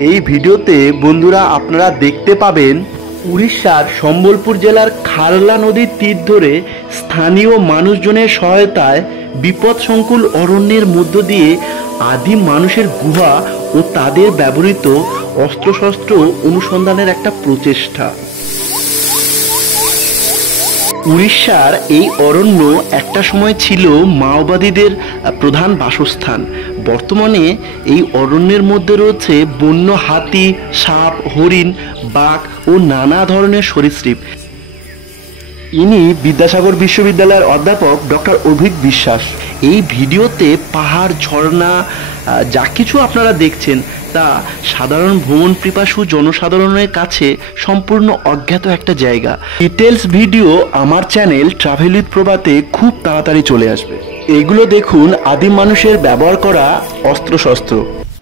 এই ভিডিওতে বন্ধুরা আপনারা দেখতে পাবেন উড়িষ্যার সম্বলপুর জেলার খারলা নদীর তীর ধরে স্থানীয় মানুষজনের সহায়তায় বিপদসংকুল অরণ্যের মধ্য দিয়ে আদিম মানুষের গুহা ও তাদের ব্যবহৃত অস্ত্রশস্ত্র অনুসন্ধানের একটা প্রচেষ্টা। উড়িষ্যার এই অরণ্য একটা সময় ছিল মাওবাদীদের প্রধান বাসস্থান। বর্তমানে এই অরণ্যের মধ্যে রয়েছে বন্য হাতি, সাপ, হরিণ, বাঘ ও নানা ধরনের সরীসৃপ। ইনি বিদ্যাসাগর বিশ্ববিদ্যালয়ের অধ্যাপক ডক্টর অভিক বিশ্বাস। এই ভিডিওতে পাহাড়, ঝর্ণা যা কিছু আপনারা দেখছেন তা সাধারণ ভ্রমণ পিপাসু জনসাধারণের কাছে সম্পূর্ণ অজ্ঞাত একটা জায়গা। ডিটেলস ভিডিও আমার চ্যানেল ট্রাভেল উইথ প্রভাতে খুব তাড়াতাড়ি চলে আসবে। এগুলো দেখুন আদিম মানুষের ব্যবহার করা অস্ত্রশস্ত্র।